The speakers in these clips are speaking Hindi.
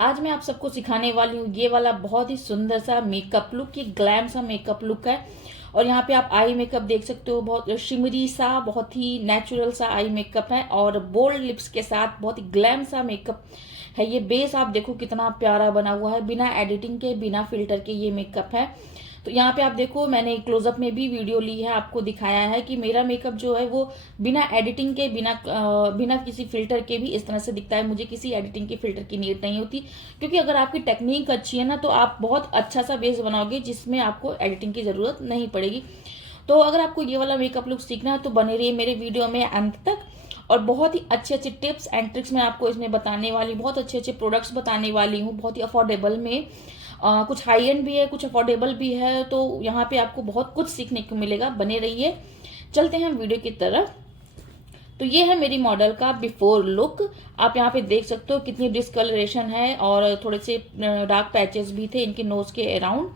आज मैं आप सबको सिखाने वाली हूँ ये वाला बहुत ही सुंदर सा मेकअप लुक, ये ग्लैम सा मेकअप लुक है। और यहाँ पे आप आई मेकअप देख सकते हो, बहुत शिमरी सा, बहुत ही नेचुरल सा आई मेकअप है और बोल्ड लिप्स के साथ बहुत ही ग्लैम सा मेकअप है। ये बेस आप देखो कितना प्यारा बना हुआ है, बिना एडिटिंग के, बिना फिल्टर के ये मेकअप है। तो यहाँ पे आप देखो, मैंने क्लोजअप में भी वीडियो ली है, आपको दिखाया है कि मेरा मेकअप जो है वो बिना एडिटिंग के, बिना किसी फिल्टर के भी इस तरह से दिखता है। मुझे किसी एडिटिंग के फिल्टर की नीड नहीं होती, क्योंकि अगर आपकी टेक्निक अच्छी है ना तो आप बहुत अच्छा सा बेस बनाओगे जिसमें आपको एडिटिंग की जरूरत नहीं पड़ेगी। तो अगर आपको ये वाला मेकअप लुक सीखना है तो बने रहिए मेरे वीडियो में अंत तक। और बहुत ही अच्छे अच्छे टिप्स एंड ट्रिक्स मैं आपको इसमें बताने वाली, बहुत अच्छे अच्छे प्रोडक्ट्स बताने वाली हूँ, बहुत ही अफोर्डेबल में। कुछ हाई एंड भी है, कुछ अफोर्डेबल भी है, तो यहाँ पे आपको बहुत कुछ सीखने को मिलेगा। बने रहिए, चलते हैं वीडियो की तरफ। तो ये है मेरी मॉडल का बिफोर लुक। आप यहाँ पे देख सकते हो कितनी डिस्कलरेशन है और थोड़े से डार्क पैचेस भी थे इनके नोज के अराउंड।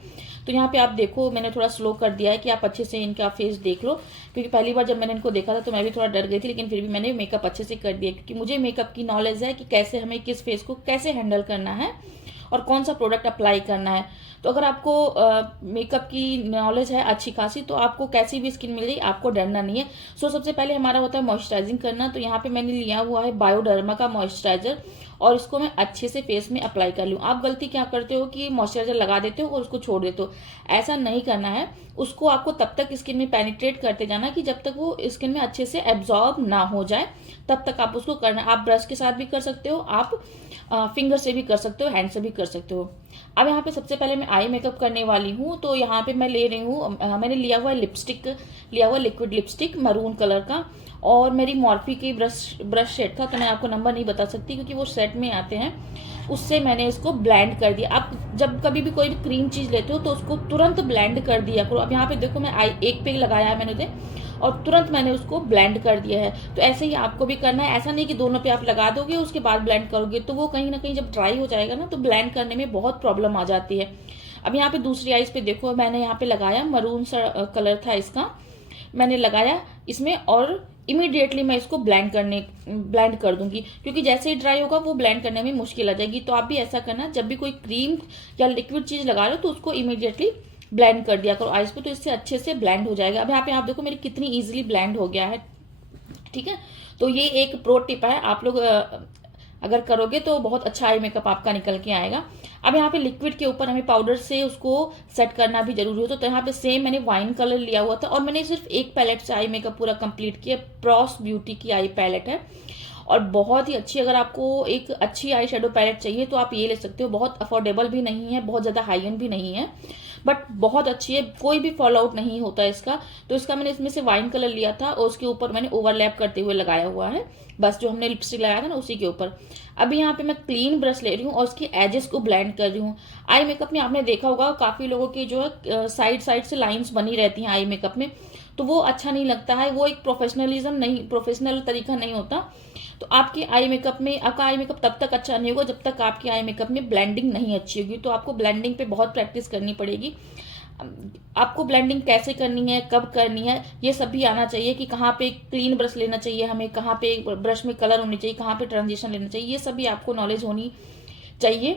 तो यहाँ पे आप देखो, मैंने थोड़ा स्लो कर दिया है कि आप अच्छे से इनका फेस देख लो, क्योंकि पहली बार जब मैंने इनको देखा था तो मैं भी थोड़ा डर गई थी, लेकिन फिर भी मैंने मेकअप अच्छे से कर दिया, क्योंकि मुझे मेकअप की नॉलेज है कि कैसे हमें किस फेस को कैसे हैंडल करना है और कौन सा प्रोडक्ट अप्लाई करना है। तो अगर आपको मेकअप की नॉलेज है अच्छी खासी तो आपको कैसी भी स्किन मिल जाए, आपको डरना नहीं है। सो सबसे पहले हमारा होता है मॉइस्चराइजिंग करना। तो यहाँ पे मैंने लिया हुआ है बायोडर्मा का मॉइस्चराइजर और इसको मैं अच्छे से फेस में अप्लाई कर लूँ। आप गलती क्या करते हो कि मॉइस्चराइजर लगा देते हो और उसको छोड़ देते हो, ऐसा नहीं करना है। उसको आपको तब तक स्किन में पेनिट्रेट करते जाना कि जब तक वो स्किन में अच्छे से एब्जॉर्ब ना हो जाए, तब तक आप उसको करना। आप ब्रश के साथ भी कर सकते हो, आप फिंगर से भी कर सकते हो, हैंड से भी कर सकते हो। अब यहाँ पे सबसे पहले मैं आई मेकअप करने वाली हूँ। तो यहाँ पे मैं ले रही हूँ, मैंने लिया हुआ लिपस्टिक, लिया हुआ लिक्विड लिपस्टिक मरून कलर का, और मेरी मॉर्फी की ब्रश सेट था, तो मैं आपको नंबर नहीं बता सकती क्योंकि वो सेट में आते हैं। उससे मैंने इसको ब्लेंड कर दिया। आप जब कभी भी कोई भी क्रीम चीज लेते हो तो उसको तुरंत ब्लेंड कर दिया करो। अब यहाँ पे देखो, मैं आई एक पे लगाया है मैंने उसे और तुरंत मैंने उसको ब्लेंड कर दिया है। तो ऐसे ही आपको भी करना है। ऐसा नहीं कि दोनों पे आप लगा दोगे उसके बाद ब्लेंड करोगे, तो वो कहीं ना कहीं जब ड्राई हो जाएगा ना तो ब्लेंड करने में बहुत प्रॉब्लम आ जाती है। अब यहाँ पे दूसरी आईज पे देखो, मैंने यहाँ पे लगाया, मरून सा कलर था इसका, मैंने लगाया इसमें और इमीडिएटली मैं इसको ब्लेंड कर दूंगी, क्योंकि जैसे ही ड्राई होगा वो ब्लेंड करने में मुश्किल आ जाएगी। तो आप भी ऐसा करना, जब भी कोई क्रीम या लिक्विड चीज लगा रहे हो तो उसको इमीडिएटली ब्लेंड कर दिया करो आइस पे, तो इससे अच्छे से ब्लेंड हो जाएगा। अब यहाँ पे आप देखो मेरी कितनी इजीली ब्लेंड हो गया है, ठीक है। तो ये एक प्रो टिप है, आप लोग अगर करोगे तो बहुत अच्छा आई मेकअप आपका निकल के आएगा। अब यहाँ पे लिक्विड के ऊपर हमें पाउडर से उसको सेट करना भी जरूरी होता है। तो यहाँ पे सेम मैंने वाइन कलर लिया हुआ था और मैंने सिर्फ एक पैलेट से आई मेकअप पूरा कंप्लीट किया। प्रॉस ब्यूटी की आई पैलेट है और बहुत ही अच्छी। अगर आपको एक अच्छी आई शेडो पैलेट चाहिए तो आप ये ले सकते हो। बहुत अफोर्डेबल भी नहीं है, बहुत ज्यादा हाई एंड भी नहीं है, बट बहुत अच्छी है, कोई भी फॉल आउट नहीं होता इसका। तो इसका मैंने इसमें से वाइन कलर लिया था और उसके ऊपर मैंने ओवरलैप करते हुए लगाया हुआ है, बस जो हमने लिपस्टिक लगाया था ना उसी के ऊपर। अभी यहाँ पे मैं क्लीन ब्रश ले रही हूँ और उसकी एजेस को ब्लेंड कर रही हूँ। आई मेकअप में आपने देखा होगा काफी लोगों की जो है साइड साइड से लाइंस बनी रहती हैं आई मेकअप में, तो वो अच्छा नहीं लगता है, वो एक प्रोफेशनल तरीका नहीं होता। तो आपकी आई मेकअप में, आपका आई मेकअप तब तक अच्छा नहीं होगा जब तक आपकी आई मेकअप में ब्लेंडिंग नहीं अच्छी होगी। तो आपको ब्लेंडिंग पे बहुत प्रैक्टिस करनी पड़ेगी। आपको ब्लेंडिंग कैसे करनी है, कब करनी है, ये सब भी आना चाहिए कि कहाँ पे क्लीन ब्रश लेना चाहिए हमें, कहाँ पे ब्रश में कलर होनी चाहिए, कहाँ पे ट्रांजिशन लेना चाहिए, ये सब भी आपको नॉलेज होनी चाहिए।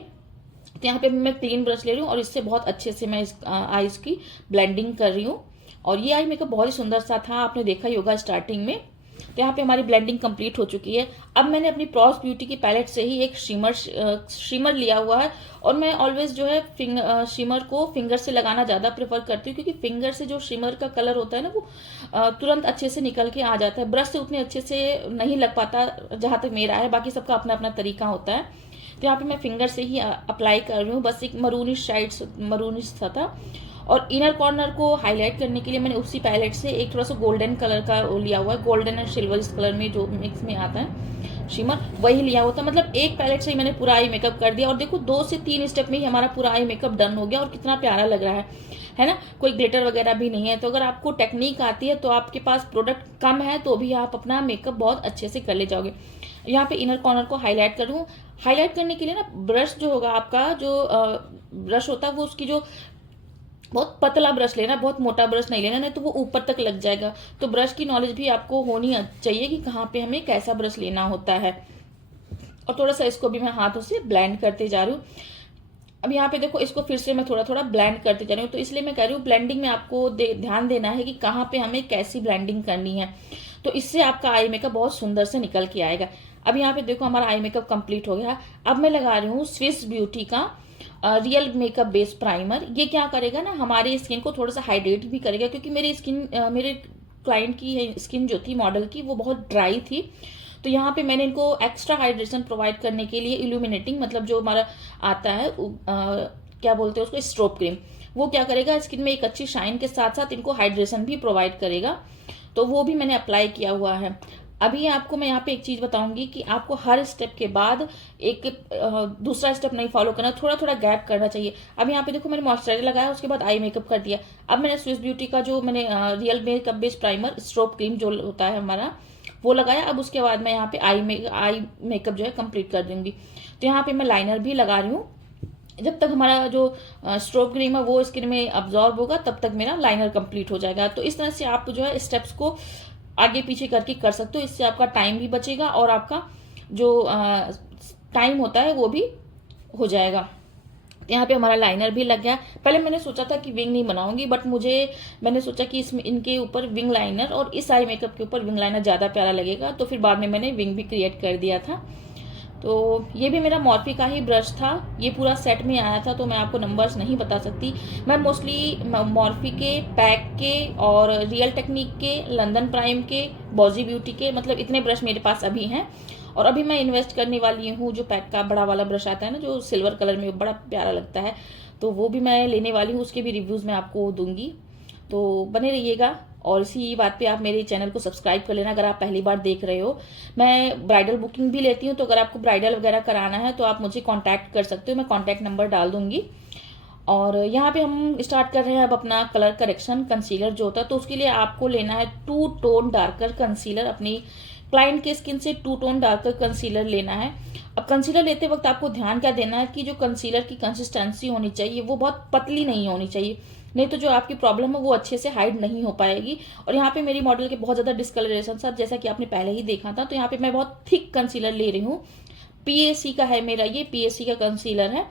तो यहाँ पे मैं क्लीन ब्रश ले रही हूँ और इससे बहुत अच्छे से मैं इस आईज की ब्लेंडिंग कर रही हूँ। और ये आई मेकअप बहुत ही सुंदर सा था, आपने देखा ही होगा स्टार्टिंग में। तो यहाँ पे हमारी ब्लेंडिंग कंप्लीट हो चुकी है। अब मैंने अपनी प्रॉस ब्यूटी की पैलेट से ही एक शिमर लिया हुआ है और मैं ऑलवेज जो है शिमर को फिंगर से लगाना ज्यादा प्रेफर करती हूँ, क्योंकि फिंगर से जो शिमर का कलर होता है ना वो तुरंत अच्छे से निकल के आ जाता है। ब्रश से उतने अच्छे से नहीं लग पाता जहां तक मेरा है, बाकी सबका अपना अपना तरीका होता है। तो यहाँ पे मैं फिंगर से ही अप्लाई कर रही हूँ, बस एक मरूनिश सा था। और इनर कॉर्नर को हाईलाइट करने के लिए मैंने उसी पैलेट से एक थोड़ा सा गोल्डन कलर का लिया हुआ है, गोल्डन एंड सिल्वर इस कलर में जो मिक्स में आता है शिमर, वही लिया हुआ था। मतलब एक पैलेट से ही मैंने पूरा आई मेकअप कर दिया और देखो 2 से 3 स्टेप में ही हमारा पूरा आई मेकअप डन हो गया और कितना प्यारा लग रहा है ना। कोई ग्लिटर वगैरह भी नहीं है। तो अगर आपको टेक्निक आती है तो आपके पास प्रोडक्ट कम है तो भी आप अपना मेकअप बहुत अच्छे से कर ले जाओगे। यहाँ पे इनर कॉर्नर को हाईलाइट करूँ। हाईलाइट करने के लिए ना ब्रश जो होगा आपका, जो ब्रश होता है वो उसकी जो बहुत पतला ब्रश लेना, बहुत मोटा ब्रश नहीं लेना, नहीं तो वो ऊपर तक लग जाएगा। तो ब्रश की नॉलेज भी आपको होनी चाहिए कि कहाँ पे हमें कैसा ब्रश लेना होता है। और थोड़ा सा इसको भी मैं हाथों से ब्लेंड करते जा रही हूँ। अब यहाँ पे देखो इसको फिर से मैं थोड़ा थोड़ा ब्लेंड करते जा रही हूँ। तो इसलिए मैं कह रही हूँ ब्लेंडिंग में आपको ध्यान देना है कि कहाँ पे हमें कैसी ब्लेंडिंग करनी है, तो इससे आपका आई मेकअप बहुत सुंदर से निकल के आएगा। अब यहाँ पे देखो हमारा आई मेकअप कंप्लीट हो गया। अब मैं लगा रही हूँ स्विस ब्यूटी का रियल मेकअप बेस प्राइमर। ये क्या करेगा ना, हमारी स्किन को थोड़ा सा हाइड्रेट भी करेगा, क्योंकि मेरे क्लाइंट की स्किन जो थी मॉडल की वो बहुत ड्राई थी। तो यहाँ पे मैंने इनको एक्स्ट्रा हाइड्रेशन प्रोवाइड करने के लिए इल्यूमिनेटिंग, मतलब जो हमारा आता है क्या बोलते हैं उसको, स्ट्रोब क्रीम, वो क्या करेगा स्किन में एक अच्छी शाइन के साथ साथ इनको हाइड्रेशन भी प्रोवाइड करेगा। तो वो भी मैंने अप्लाई किया हुआ है। अभी आपको मैं यहाँ पे एक चीज बताऊंगी कि आपको हर स्टेप के बाद एक दूसरा स्टेप नहीं फॉलो करना, थोड़ा थोड़ा गैप करना चाहिए। अब यहाँ पे देखो मैंने मॉइस्चराइजर लगाया, उसके बाद आई मेकअप कर दिया। अब मैंने स्विस ब्यूटी का जो मैंने real makeup base primer strobe cream जो होता है हमारा, वो लगाया। अब उसके बाद मैं यहाँ पे आई मेकअप जो है कंप्लीट कर दूंगी। तो यहाँ पे मैं लाइनर भी लगा रही हूँ। जब तक हमारा जो स्ट्रोब क्रीम है वो स्किन में अब्जॉर्ब होगा तब तक मेरा लाइनर कंप्लीट हो जाएगा। तो इस तरह से आप जो है स्टेप्स को आगे पीछे करके कर सकते हो। इससे आपका टाइम भी बचेगा और आपका जो टाइम होता है वो भी हो जाएगा। यहाँ पे हमारा लाइनर भी लग गया। पहले मैंने सोचा था कि विंग नहीं बनाऊंगी, बट मैंने सोचा कि इसमें इनके ऊपर विंग लाइनर और इस आई मेकअप के ऊपर विंग लाइनर ज्यादा प्यारा लगेगा, तो फिर बाद में मैंने विंग भी क्रिएट कर दिया था। तो ये भी मेरा मॉर्फी का ही ब्रश था, ये पूरा सेट में आया था, तो मैं आपको नंबर्स नहीं बता सकती। मैं मोस्टली मॉर्फी के, पैक के और रियल टेक्निक के, लंदन प्राइम के, बॉजी ब्यूटी के, मतलब इतने ब्रश मेरे पास अभी हैं। और अभी मैं इन्वेस्ट करने वाली हूँ जो पैक का बड़ा वाला ब्रश आता है ना, जो सिल्वर कलर में बड़ा प्यारा लगता है, तो वो भी मैं लेने वाली हूँ। उसके भी रिव्यूज मैं आपको दूंगी, तो बने रहिएगा। और इसी बात पे आप मेरे चैनल को सब्सक्राइब कर लेना अगर आप पहली बार देख रहे हो। मैं ब्राइडल बुकिंग भी लेती हूँ, तो अगर आपको ब्राइडल वगैरह कराना है तो आप मुझे कांटेक्ट कर सकते हो, मैं कांटेक्ट नंबर डाल दूंगी। और यहाँ पे हम स्टार्ट कर रहे हैं अब अपना कलर करेक्शन कंसीलर जो होता है। तो उसके लिए आपको लेना है 2 टोन डार्कर कंसीलर। अपनी क्लाइंट के स्किन से 2 टोन डार्कर कंसीलर लेना है। अब कंसीलर लेते वक्त आपको ध्यान क्या देना है कि जो कंसीलर की कंसिस्टेंसी होनी चाहिए वो बहुत पतली नहीं होनी चाहिए, नहीं तो जो आपकी प्रॉब्लम है वो अच्छे से हाइड नहीं हो पाएगी। और यहाँ पे मेरी मॉडल के बहुत ज्यादा डिस्कलरेशन था, जैसा कि आपने पहले ही देखा था। तो यहाँ पे मैं बहुत थिक कंसीलर ले रही हूँ। पीएसी का है मेरा, ये पीएसी का कंसीलर है,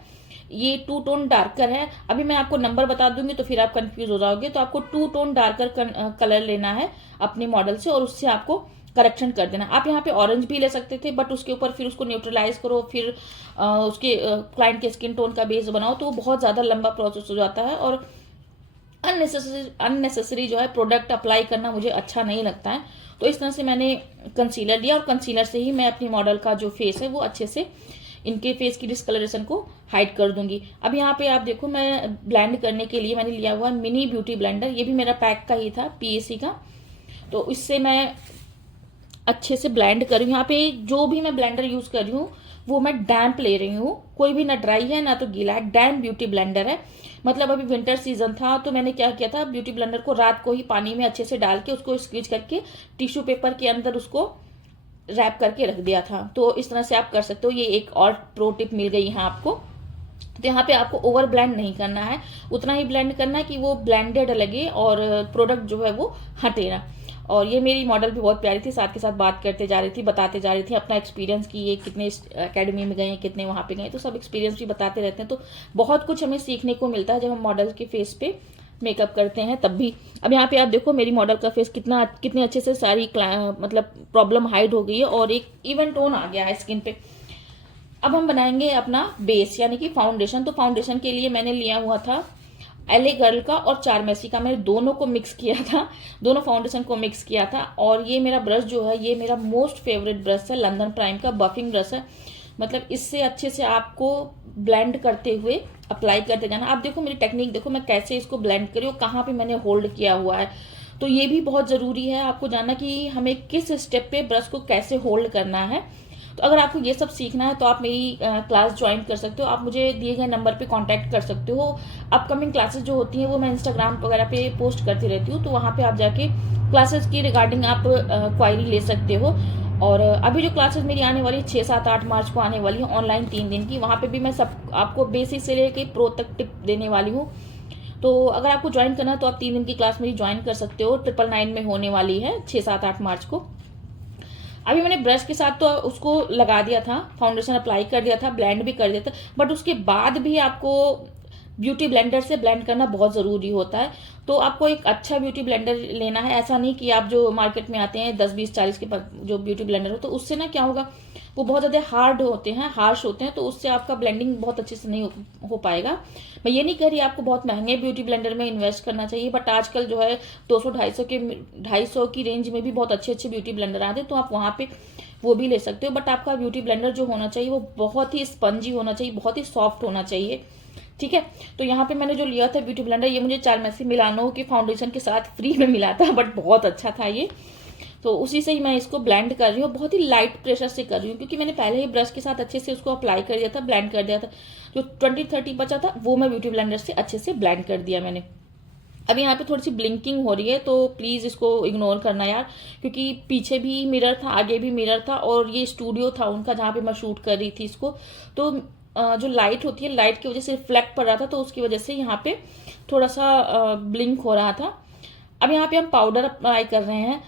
ये 2 टोन डार्कर है। अभी मैं आपको नंबर बता दूंगी तो फिर आप कंफ्यूज हो जाओगे। तो आपको 2 टोन डार्कर कलर लेना है अपने मॉडल से और उससे आपको करेक्शन कर देना। आप यहाँ पे ऑरेंज भी ले सकते थे, बट उसके ऊपर फिर उसको न्यूट्रलाइज करो, फिर उसके क्लाइंट के स्किन टोन का बेस बनाओ, तो वो बहुत ज्यादा लंबा प्रोसेस हो जाता है और अननेसेसरी जो है प्रोडक्ट अप्लाई करना मुझे अच्छा नहीं लगता है। तो इस तरह से मैंने कंसीलर लिया और कंसीलर से ही मैं अपनी मॉडल का जो फेस है वो अच्छे से इनके फेस की डिस्कलरेशन को हाइड कर दूंगी। अब यहाँ पे आप देखो मैं ब्लेंड करने के लिए मैंने लिया हुआ मिनी ब्यूटी ब्लेंडर, ये भी मेरा पैक का ही था, पीएसी का। तो इससे मैं अच्छे से ब्लेंड कर रही हूँ। यहाँ पे जो भी मैं ब्लेंडर यूज कर रही हूँ वो मैं डैम्प ले रही हूँ, कोई भी ना ड्राई है ना तो गीला है, डैम्प ब्यूटी ब्लेंडर है। मतलब अभी विंटर सीजन था तो मैंने क्या किया था, ब्यूटी ब्लेंडर को रात को ही पानी में अच्छे से डाल के उसको स्क्वीज करके टिश्यू पेपर के अंदर उसको रैप करके रख दिया था। तो इस तरह से आप कर सकते हो, ये एक और प्रो टिप मिल गई है आपको। तो यहाँ पे आपको ओवर ब्लेंड नहीं करना है, उतना ही ब्लेंड करना है कि वो ब्लेंडेड लगे और प्रोडक्ट जो है वो हटे ना। और ये मेरी मॉडल भी बहुत प्यारी थी, साथ के साथ बात करते जा रही थी, बताते जा रही थी अपना एक्सपीरियंस कि ये कितने एकेडमी में गए हैं, कितने वहां पे गए, तो सब एक्सपीरियंस भी बताते रहते हैं। तो बहुत कुछ हमें सीखने को मिलता है जब हम मॉडल के फेस पे मेकअप करते हैं तब भी। अब यहाँ पे आप देखो मेरी मॉडल का फेस कितने अच्छे से सारी मतलब प्रॉब्लम हाइड हो गई है और एक इवन टोन आ गया है स्किन पे। अब हम बनाएंगे अपना बेस यानी कि फाउंडेशन। तो फाउंडेशन के लिए मैंने लिया हुआ था एलए गर्ल का और चारमेसी का, मैंने दोनों को मिक्स किया था, दोनों फाउंडेशन को मिक्स किया था। और ये मेरा ब्रश जो है ये मेरा मोस्ट फेवरेट ब्रश है, लंदन प्राइम का बफिंग ब्रश है। मतलब इससे अच्छे से आपको ब्लेंड करते हुए अप्लाई करते जाना। आप देखो मेरी टेक्निक देखो, मैं कैसे इसको ब्लेंड करी और कहाँ पे मैंने होल्ड किया हुआ है। तो ये भी बहुत जरूरी है आपको जानना कि हमें किस स्टेप पे ब्रश को कैसे होल्ड करना है। तो अगर आपको ये सब सीखना है तो आप मेरी क्लास ज्वाइन कर सकते हो, आप मुझे दिए गए नंबर पे कांटेक्ट कर सकते हो। अपकमिंग क्लासेस जो होती हैं वो मैं इंस्टाग्राम वगैरह पे पोस्ट करती रहती हूँ, तो वहाँ पे आप जाके क्लासेस की रिगार्डिंग आप क्वायरी ले सकते हो। और अभी जो क्लासेस मेरी आने वाली 6, 7, 8 मार्च को आने वाली है ऑनलाइन 3 दिन की, वहाँ पे भी मैं सब आपको बेसिक से लेके प्रो तक टिप देने वाली हूँ। तो अगर आपको ज्वाइन करना है तो आप 3 दिन की क्लास मेरी ज्वाइन कर सकते हो, 999 में होने वाली है 6, 7, 8 मार्च को। अभी मैंने ब्रश के साथ तो उसको लगा दिया था, फाउंडेशन अप्लाई कर दिया था, ब्लेंड भी कर दिया था, बट उसके बाद भी आपको ब्यूटी ब्लेंडर से ब्लेंड करना बहुत ज़रूरी होता है। तो आपको एक अच्छा ब्यूटी ब्लेंडर लेना है। ऐसा नहीं कि आप जो मार्केट में आते हैं 10, 20, 40 के जो ब्यूटी ब्लेंडर हो, तो उससे ना क्या होगा, वो बहुत ज़्यादा हार्ड होते हैं, हार्श होते हैं, तो उससे आपका ब्लेंडिंग बहुत अच्छे से नहीं हो पाएगा। मैं ये नहीं कह रही आपको बहुत महंगे ब्यूटी ब्लेंडर में इन्वेस्ट करना चाहिए, बट आजकल जो है 200-250 की रेंज में भी बहुत अच्छे अच्छे ब्यूटी ब्लेंडर आते हैं, तो आप वहाँ पे वो भी ले सकते हो। बट आपका ब्यूटी ब्लेंडर जो होना चाहिए वो बहुत ही स्पंजी होना चाहिए, बहुत ही सॉफ्ट होना चाहिए, ठीक है। तो यहाँ पे मैंने जो लिया था ब्यूटी ब्लेंडर, ये मुझे चारमेसी मिलानो के फाउंडेशन के साथ फ्री में मिला था, बट बहुत अच्छा था ये। तो उसी से ही मैं इसको ब्लेंड कर रही हूँ, बहुत ही लाइट प्रेशर से कर रही हूँ, क्योंकि मैंने पहले ही ब्रश के साथ अच्छे से उसको अप्लाई कर दिया था, ब्लेंड कर दिया था। जो 20-30 बचा था वो मैं ब्यूटी ब्लेंडर से अच्छे से ब्लेंड कर दिया मैंने। अभी यहाँ पे थोड़ी सी ब्लिंकिंग हो रही है, तो प्लीज़ इसको इग्नोर करना यार, क्योंकि पीछे भी मिरर था, आगे भी मिरर था, और ये स्टूडियो था उनका जहाँ पे मैं शूट कर रही थी इसको। तो जो लाइट होती है, लाइट की वजह से रिफ्लेक्ट पड़ रहा था, तो उसकी वजह से यहाँ पे थोड़ा सा ब्लिंक हो रहा था। अब यहाँ पे हम पाउडर अप्लाई कर रहे हैं।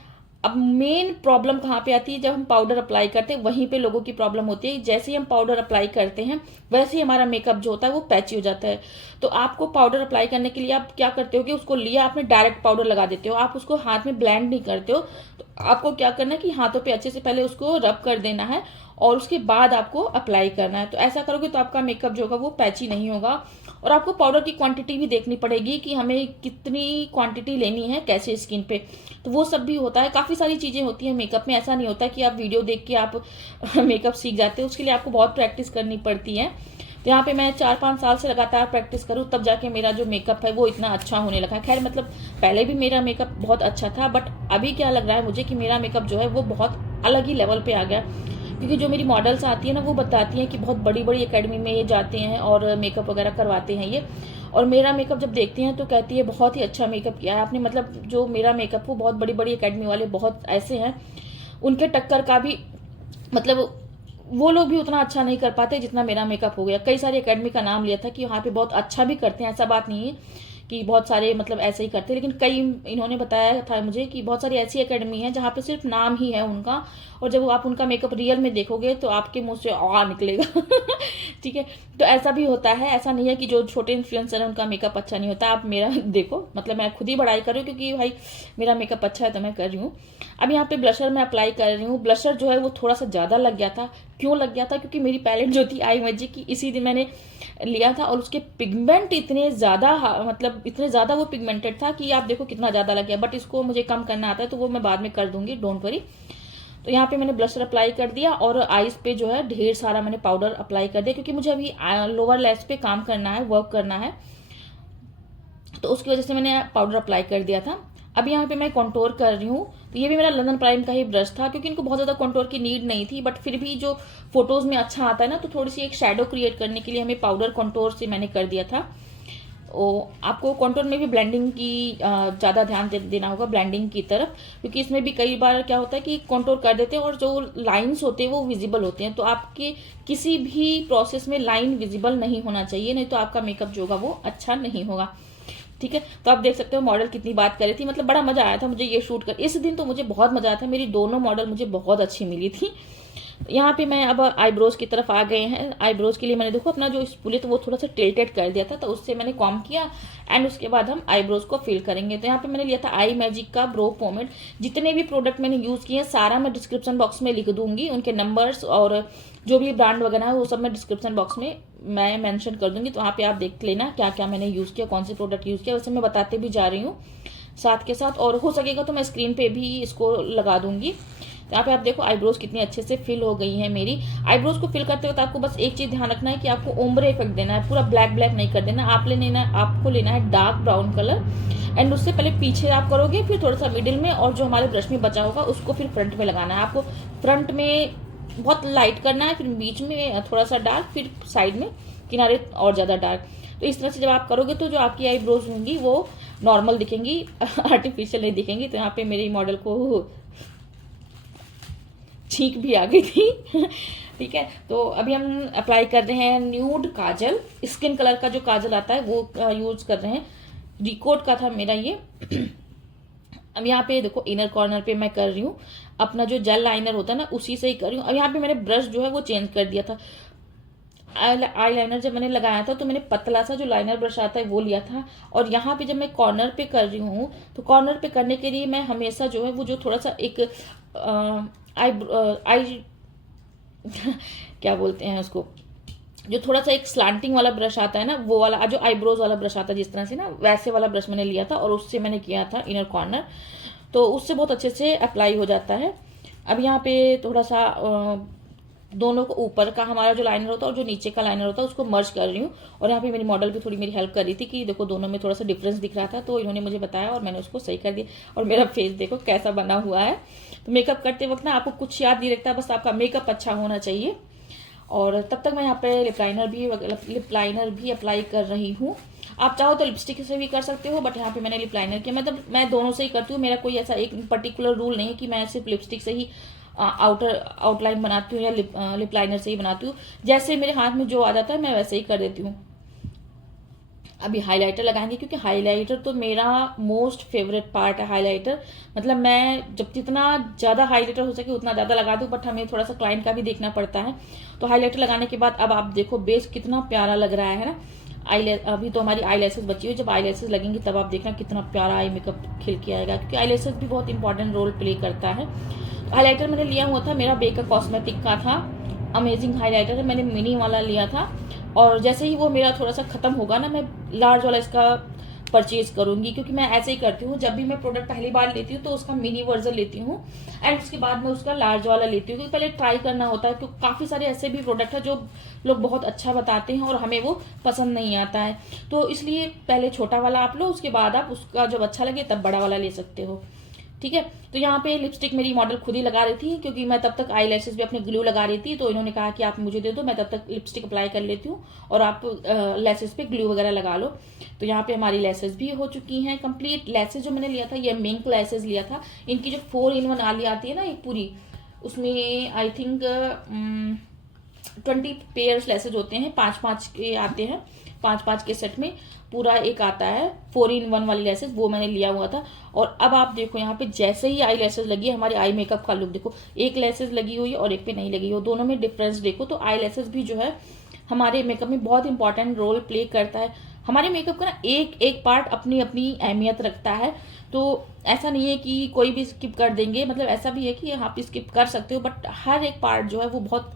अब मेन प्रॉब्लम कहाँ पे आती है, जब हम पाउडर अप्लाई करते हैं वहीं पे लोगों की प्रॉब्लम होती है। जैसे ही हम पाउडर अप्लाई करते हैं वैसे ही हमारा मेकअप जो होता है वो पैची हो जाता है। तो आपको पाउडर अप्लाई करने के लिए आप क्या करते हो कि उसको लिया आपने, डायरेक्ट पाउडर लगा देते हो, आप उसको हाथ में ब्लेंड नहीं करते हो। तो आपको क्या करना है कि हाथों पे अच्छे से पहले उसको रब कर देना है और उसके बाद आपको अप्लाई करना है। तो ऐसा करोगे तो आपका मेकअप जो होगा वो पैची नहीं होगा। और आपको पाउडर की क्वांटिटी भी देखनी पड़ेगी कि हमें कितनी क्वांटिटी लेनी है कैसे स्किन पे, तो वो सब भी होता है। काफ़ी सारी चीज़ें होती हैं मेकअप में, ऐसा नहीं होता कि आप वीडियो देख के आप मेकअप सीख जाते हो, उसके लिए आपको बहुत प्रैक्टिस करनी पड़ती है। तो यहाँ पे मैं 4-5 साल से लगातार प्रैक्टिस करूँ तब जाके मेरा जो मेकअप है वो इतना अच्छा होने लगा। खैर मतलब पहले भी मेरा मेकअप बहुत अच्छा था, बट अभी क्या लग रहा है मुझे कि मेरा मेकअप जो है वो बहुत अलग ही लेवल पे आ गया। क्योंकि जो मेरी मॉडल्स आती है ना वो बताती हैं कि बहुत बड़ी बड़ी एकेडमी में ये जाते हैं और मेकअप वगैरह करवाते हैं ये, और मेरा मेकअप जब देखती हैं तो कहती है बहुत ही अच्छा मेकअप किया है आपने। मतलब जो मेरा मेकअप वो बहुत बड़ी बड़ी एकेडमी वाले बहुत ऐसे हैं, उनके टक्कर का भी मतलब वो लोग भी उतना अच्छा नहीं कर पाते जितना मेरा मेकअप हो गया। कई सारी एकेडमी का नाम लिया था कि वहाँ पे बहुत अच्छा भी करते हैं, ऐसा बात नहीं है कि बहुत सारे मतलब ऐसे ही करते हैं, लेकिन कई इन्होंने बताया था मुझे कि बहुत सारी ऐसी एकेडमी है जहाँ पे सिर्फ नाम ही है उनका, और जब आप उनका मेकअप रियल में देखोगे तो आपके मुंह से आ निकलेगा ठीक है। तो ऐसा भी होता है, ऐसा नहीं है कि जो छोटे इन्फ्लुएंसर है उनका मेकअप अच्छा नहीं होता। आप मेरा देखो, मतलब मैं खुद ही बड़ाई कर रही हूँ क्योंकि भाई मेरा मेकअप अच्छा है तो मैं कर रही हूँ। अब यहाँ पे ब्लशर मैं अप्लाई कर रही हूँ। ब्लशर जो है वो थोड़ा सा ज़्यादा लग गया था। क्यों लग गया था? क्योंकि मेरी पैलेट जो थी आई मैजिक की इसी दिन मैंने लिया था, और उसके पिगमेंट इतने ज़्यादा मतलब इतने ज़्यादा वो पिगमेंटेड था कि आप देखो कितना ज़्यादा लग गया। बट इसको मुझे कम करना आता है तो वो मैं बाद में कर दूंगी, डोंट वरी। तो यहाँ पे मैंने ब्लशर अप्लाई कर दिया और आईज पे जो है ढेर सारा मैंने पाउडर अप्लाई कर दिया, क्योंकि मुझे अभी लोअर लैश पे काम करना है, वर्क करना है, तो उसकी वजह से मैंने पाउडर अप्लाई कर दिया था। अभी यहाँ पे मैं कंटूर कर रही हूँ। तो ये भी मेरा लंदन प्राइम का ही ब्रश था, क्योंकि इनको बहुत ज़्यादा कंटूर की नीड नहीं थी, बट फिर भी जो फोटोज़ में अच्छा आता है ना, तो थोड़ी सी एक शेडो क्रिएट करने के लिए हमें पाउडर कंटूर से मैंने कर दिया था। आपको कंटूर में भी ब्लेंडिंग की ज़्यादा ध्यान देना होगा, ब्लेंडिंग की तरफ, क्योंकि इसमें भी कई बार क्या होता है कि कंटूर कर देते हैं और जो लाइंस होते हैं वो विजिबल होते हैं। तो आपके किसी भी प्रोसेस में लाइन विजिबल नहीं होना चाहिए, नहीं तो आपका मेकअप जो होगा वो अच्छा नहीं होगा, ठीक है। तो आप देख सकते हो मॉडल कितनी बात कर रही थी, मतलब बड़ा मजा आया था मुझे ये शूट कर। इस दिन तो मुझे बहुत मजा आया था, मेरी दोनों मॉडल मुझे बहुत अच्छी मिली थी। यहाँ पे मैं अब आईब्रोज की तरफ आ गए हैं। आईब्रोज के लिए मैंने देखो अपना जो स्पूल है तो वो थोड़ा सा टिल्टेड कर दिया था, तो उससे मैंने कॉम किया एंड उसके बाद हम आईब्रोज को फिल करेंगे। तो यहाँ पे मैंने लिया था आई मैजिक का ब्रो पोमेड। जितने भी प्रोडक्ट मैंने यूज किए हैं सारा मैं डिस्क्रिप्शन बॉक्स में लिख दूंगी, उनके नंबर्स और जो भी ब्रांड वगैरह है वो सब मैं डिस्क्रिप्शन बॉक्स में मैं मेंशन कर दूंगी। तो वहाँ पे आप देख लेना क्या क्या मैंने यूज किया, कौन से प्रोडक्ट यूज किया, वैसे मैं बताते भी जा रही हूँ साथ के साथ, और हो सकेगा तो मैं स्क्रीन पे भी इसको लगा दूंगी। तो यहाँ पे आप देखो आईब्रोज कितनी अच्छे से फिल हो गई है मेरी। आईब्रोज को फिल करते वक्त आपको बस एक चीज ध्यान रखना है कि आपको ओम्ब्रे इफेक्ट देना है, पूरा ब्लैक ब्लैक नहीं कर देना। आपको लेना है डार्क ब्राउन कलर, एंड उससे पहले पीछे आप करोगे, फिर थोड़ा सा मिडिल में, और जो हमारे ब्रश में बचा होगा उसको फिर फ्रंट में लगाना है। आपको फ्रंट में बहुत लाइट करना है, फिर बीच में थोड़ा सा डार्क, फिर साइड में किनारे और ज्यादा डार्क। तो इस तरह से जब आप करोगे तो जो आपकी आईब्रोज होंगी वो नॉर्मल दिखेंगी, आर्टिफिशियल नहीं दिखेंगी। तो यहाँ पे मेरी मॉडल को छींक भी आ गई थी ठीक है। तो अभी हम अप्लाई कर रहे हैं न्यूड काजल, स्किन कलर का जो काजल आता है वो यूज कर रहे हैं। रिकोट का था मेरा ये अब यहाँ पे देखो इनर कॉर्नर पे मैं कर रही हूँ। अपना जो जेल लाइनर होता है ना उसी से ही कर रही हूँ। अब यहाँ पे मैंने ब्रश जो है वो चेंज कर दिया था। आई लाइनर जब मैंने लगाया था तो मैंने पतला सा जो लाइनर ब्रश आता है वो लिया था, और यहाँ पे जब मैं कॉर्नर पे कर रही हूँ तो कॉर्नर पे करने के लिए मैं हमेशा जो है वो जो थोड़ा सा एक आई क्या बोलते हैं उसको, जो थोड़ा सा एक स्लांटिंग वाला ब्रश आता है ना, वो वाला जो आईब्रोज वाला ब्रश आता है जिस तरह से ना, वैसे वाला ब्रश मैंने लिया था और उससे मैंने किया था इनर कॉर्नर, तो उससे बहुत अच्छे से अप्लाई हो जाता है। अब यहाँ पे थोड़ा सा दोनों को ऊपर का हमारा जो लाइनर होता है और जो नीचे का लाइनर होता है उसको मर्ज कर रही हूँ। और यहाँ पे मेरी मॉडल भी थोड़ी मेरी हेल्प कर रही थी कि देखो दोनों में थोड़ा सा डिफरेंस दिख रहा था, तो इन्होंने मुझे बताया और मैंने उसको सही कर दिया। और मेरा फेस देखो कैसा बना हुआ है। तो मेकअप करते वक्त ना आपको कुछ याद नहीं रखता, बस आपका मेकअप अच्छा होना चाहिए। और तब तक मैं यहाँ पे लिप लाइनर भी अप्लाई कर रही हूँ। आप चाहो तो लिपस्टिक से भी कर सकते हो, बट यहाँ पे मैंने लिप लाइनर किया। मतलब मैं दोनों से ही करती हूँ, मेरा कोई ऐसा एक पर्टिकुलर रूल नहीं है कि मैं सिर्फ लिपस्टिक से ही आउटलाइन बनाती हूँ या लिप लाइनर से ही बनाती हूँ। जैसे मेरे हाथ में जो आ जाता है मैं वैसे ही कर देती हूँ। अभी हाइलाइटर लगाएंगे, क्योंकि हाइलाइटर तो मेरा मोस्ट फेवरेट पार्ट है। हाइलाइटर मतलब मैं जब जितना ज़्यादा हाइलाइटर हो सके उतना ज़्यादा लगा दूँ, बट हमें थोड़ा सा क्लाइंट का भी देखना पड़ता है। तो हाइलाइटर लगाने के बाद अब आप देखो बेस कितना प्यारा लग रहा है ना। अभी तो हमारी आई लैसेस बची हुई, जब आई लैसेस लगेंगी तब आप देखना कितना प्यारा आई मेकअप खिल के आएगा, क्योंकि आई लैसेस भी बहुत इंपॉर्टेंट रोल प्ले करता है। हाइलाइटर मैंने लिया हुआ था, मेरा बेकर कॉस्मेटिक का था, अमेजिंग हाइलाइटर है, मैंने मिनी वाला लिया था। और जैसे ही वो मेरा थोड़ा सा खत्म होगा ना, मैं लार्ज वाला इसका परचेज करूंगी, क्योंकि मैं ऐसे ही करती हूँ। जब भी मैं प्रोडक्ट पहली बार लेती हूँ तो उसका मिनी वर्जन लेती हूँ एंड उसके बाद मैं उसका लार्ज वाला लेती हूँ, क्योंकि पहले ट्राई करना होता है। क्योंकि काफी सारे ऐसे भी प्रोडक्ट है जो लोग बहुत अच्छा बताते हैं और हमें वो पसंद नहीं आता है, तो इसलिए पहले छोटा वाला आप लो, उसके बाद आप उसका जब अच्छा लगे तब बड़ा वाला ले सकते हो। ठीक है। तो यहाँ पे लिपस्टिक मेरी मॉडल खुद ही लगा रही थी, क्योंकि मैं तब तक आई लैशेस भी अपने ग्लू लगा रही थी। तो इन्होंने कहा कि आप मुझे दे दो, मैं तब तक लिपस्टिक अप्लाई कर लेती हूँ और आप लैशेस पे ग्लू वगैरह लगा लो। तो यहाँ पे हमारी लैशेस भी हो चुकी हैं कंप्लीट। लैशेस जो मैंने लिया था ये मिंक लैशेस लिया था। इनकी जो 4-in-1 आली आती है ना एक पूरी, उसमें आई थिंक 20 पेयर्स लैशेस होते हैं, 5-5 के आते हैं, 5-5 के सेट में पूरा एक आता है 4-in-1 वाली लैशेस, वो मैंने लिया हुआ था। और अब आप देखो यहाँ पे जैसे ही आई लैशेस लगी है, हमारे आई मेकअप का लुक देखो, एक लैशेस लगी हुई है और एक पे नहीं लगी हुई, दोनों में डिफरेंस देखो। तो आई लैशेस भी जो है हमारे मेकअप में बहुत इंपॉर्टेंट रोल प्ले करता है। हमारे मेकअप का ना एक एक पार्ट अपनी अपनी अहमियत रखता है। तो ऐसा नहीं है कि कोई भी स्किप कर देंगे, मतलब ऐसा भी है कि आप स्किप कर सकते हो, बट हर एक पार्ट जो है वो बहुत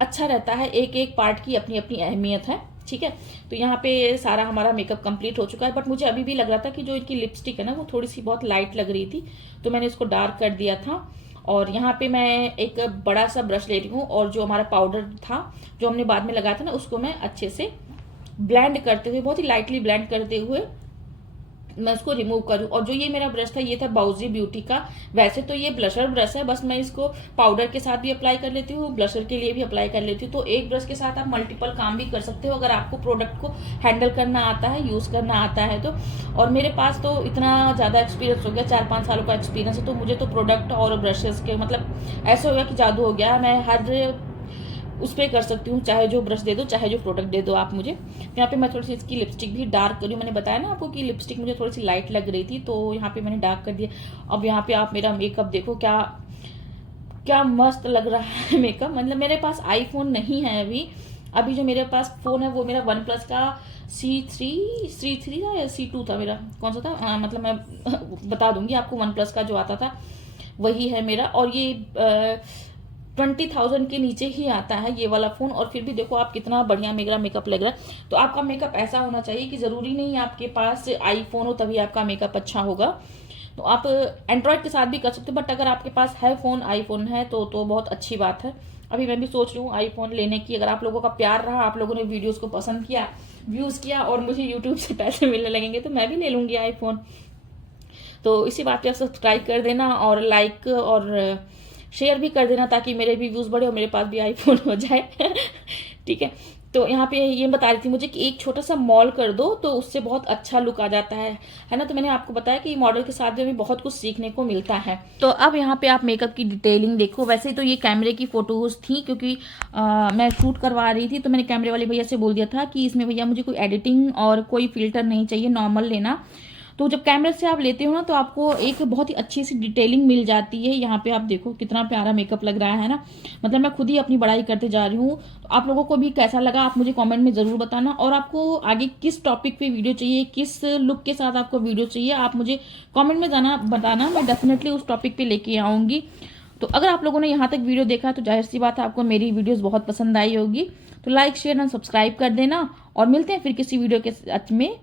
अच्छा रहता है। एक एक पार्ट की अपनी अपनी अहमियत है। ठीक है। तो यहाँ पे सारा हमारा मेकअप कंप्लीट हो चुका है, बट मुझे अभी भी लग रहा था कि जो इनकी लिपस्टिक है ना वो थोड़ी सी बहुत लाइट लग रही थी, तो मैंने इसको डार्क कर दिया था। और यहाँ पे मैं एक बड़ा सा ब्रश ले रही हूँ और जो हमारा पाउडर था जो हमने बाद में लगाया था ना, उसको मैं अच्छे से ब्लेंड करते हुए, बहुत ही लाइटली ब्लेंड करते हुए मैं उसको रिमूव करूँ। और जो ये मेरा ब्रश था ये था बाउजी ब्यूटी का। वैसे तो ये ब्लशर ब्रश है, बस मैं इसको पाउडर के साथ भी अप्लाई कर लेती हूँ, ब्लशर के लिए भी अप्लाई कर लेती हूँ। तो एक ब्रश के साथ आप मल्टीपल काम भी कर सकते हो अगर आपको प्रोडक्ट को हैंडल करना आता है, यूज करना आता है तो। और मेरे पास तो इतना ज्यादा एक्सपीरियंस हो गया, 4-5 सालों का एक्सपीरियंस है, तो मुझे तो प्रोडक्ट और ब्रशेस के मतलब ऐसा हो गया कि जादू हो गया। मैं हर उस पर कर सकती हूँ, चाहे जो ब्रश दे दो चाहे जो प्रोडक्ट दे दो आप मुझे। यहाँ पे मैं थोड़ी सी इसकी लिपस्टिक भी डार्क करी, मैंने बताया ना आपको कि लिपस्टिक मुझे थोड़ी सी लाइट लग रही थी, तो यहाँ पे मैंने डार्क कर दिया। अब यहाँ पे आप मेरा मेकअप देखो, क्या क्या मस्त लग रहा है मेकअप। मतलब मेरे पास आईफोन नहीं है अभी जो मेरे पास फोन है वो मेरा OnePlus का C3 था या C2 था, मेरा कौन सा था मतलब मैं बता दूंगी आपको। OnePlus का जो आता था वही है मेरा, और ये 20,000 के नीचे ही आता है ये वाला फोन। और फिर भी देखो आप कितना बढ़िया मेरा मेकअप लग रहा है। तो आपका मेकअप ऐसा होना चाहिए कि जरूरी नहीं आपके पास आईफोन हो तभी आपका मेकअप अच्छा होगा। तो आप एंड्रॉयड के साथ भी कर सकते हो, बट अगर आपके पास है फोन, आईफोन है तो बहुत अच्छी बात है। अभी मैं भी सोच रही हूँ आईफोन लेने की। अगर आप लोगों का प्यार रहा, आप लोगों ने वीडियोस को पसंद किया, व्यूज किया और मुझे यूट्यूब से पैसे मिलने लगेंगे तो मैं भी ले लूंगी आईफोन। तो इसी बात पे आप सब्सक्राइब कर देना और लाइक और शेयर भी कर देना, ताकि मेरे भी व्यूज बढ़े और मेरे पास भी आईफोन हो जाए। ठीक है। तो यहाँ पे ये बता रही थी मुझे कि एक छोटा सा मॉल कर दो तो उससे बहुत अच्छा लुक आ जाता है ना। तो मैंने आपको बताया कि मॉडल के साथ भी हमें बहुत कुछ सीखने को मिलता है। तो अब यहाँ पे आप मेकअप की डिटेलिंग देखो। वैसे तो ये कैमरे की फोटोज थी, क्योंकि मैं शूट करवा रही थी, तो मैंने कैमरे वाले भैया से बोल दिया था कि इसमें भैया मुझे कोई एडिटिंग और कोई फिल्टर नहीं चाहिए, नॉर्मल लेना। तो जब कैमरे से आप लेते हो ना तो आपको एक बहुत ही अच्छी सी डिटेलिंग मिल जाती है। यहाँ पे आप देखो कितना प्यारा मेकअप लग रहा है ना, मतलब मैं खुद ही अपनी बड़ाई करते जा रही हूँ। तो आप लोगों को भी कैसा लगा आप मुझे कमेंट में ज़रूर बताना, और आपको आगे किस टॉपिक पे वीडियो चाहिए, किस लुक के साथ आपको वीडियो चाहिए, आप मुझे कमेंट में बताना, मैं डेफिनेटली उस टॉपिक पे लेके आऊँगी। तो अगर आप लोगों ने यहाँ तक वीडियो देखा तो जाहिर सी बात है आपको मेरी वीडियोस बहुत पसंद आई होगी। तो लाइक शेयर एंड सब्सक्राइब कर देना, और मिलते हैं फिर किसी वीडियो के साथ में।